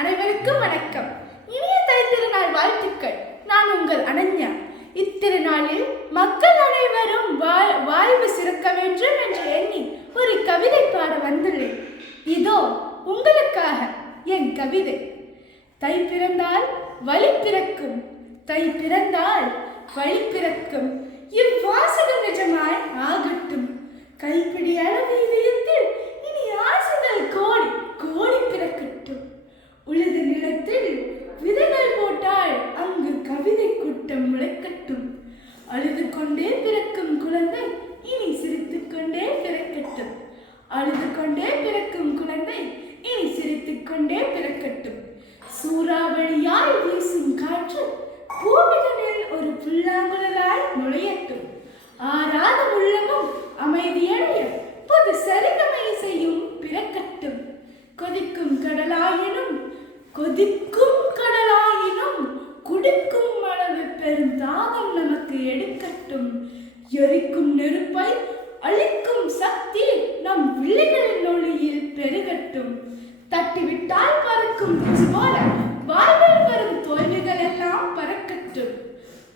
அனைவருக்கும் வணக்கம். இனிய தைத்திருநாள் வாழ்த்துக்கள். நான் உங்கள் அனன்யா. இத்திருநாளில் மக்கள் அனைவரும் வாழ்வு சிறக்க வேண்டும் என்று எண்ணி ஒரு கவிதை பாட வந்துள்ளேன். இதோ உங்களுக்காக என் கவிதை. தை பிறந்தால் வழி பிறக்கும், தை பிறந்தால் வழி பிறக்கும், இவ்வாசகம் நிஜமாய் ஆகட்டும். கைப்பிடி அளவு இதயத்தில் இனி ஆசைகள் கோடி கோடி பிறக்கட்டும். உழுது நிலத்தில் விதைகள் போட்டால் அங்கு கவிதை கூட்டம் முளைக்கட்டும். அழுது கொண்டே பிறக்கும் குழந்தை இனி சிரித்துக் கொண்டே பிறக்கட்டும். அழுது கொண்டே பிறக்கும் குழந்தை இனி சிரித்துக் கொண்டே பிறக்கட்டும். சூறாவளியாய் வீசும் காற்று பூமிகளில் ஒரு புல்லாங்குழலாய் நுழையட்டும். ஆறாத உள்ளமும் அமைதியடைய புது சரிகமை செய்யும் பிறக்கட்டும். கொதிக்கும் கடலாயினும் குடிக்கும் அளவு பெரும் தாகம் நமக்கு எடுக்கட்டும். எரிக்கும் நெருப்பை அழிக்கும் சக்தி நம் விழிகளின் ஒளியில் பெருகட்டும். தட்டிவிட்டால் பறக்கும் போல வாழ்வில் வரும் தோல்விகள் எல்லாம் பறக்கட்டும்.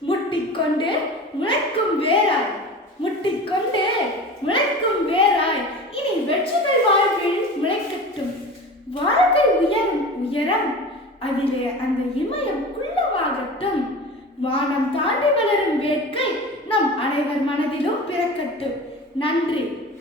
முட்டிக்கொண்டு முளைக்கும் வேராய் இனி வெற்றிகள் வாழ்வில் முளைக்கட்டும். வாழ்க்கை உயரம் அதிலே அந்த இமயம் உள்ளமாகட்டும். வானம் தாண்டி வளரும் வேட்கை நம் அனைவர் மனதிலும் பிறக்கட்டும். நன்றி.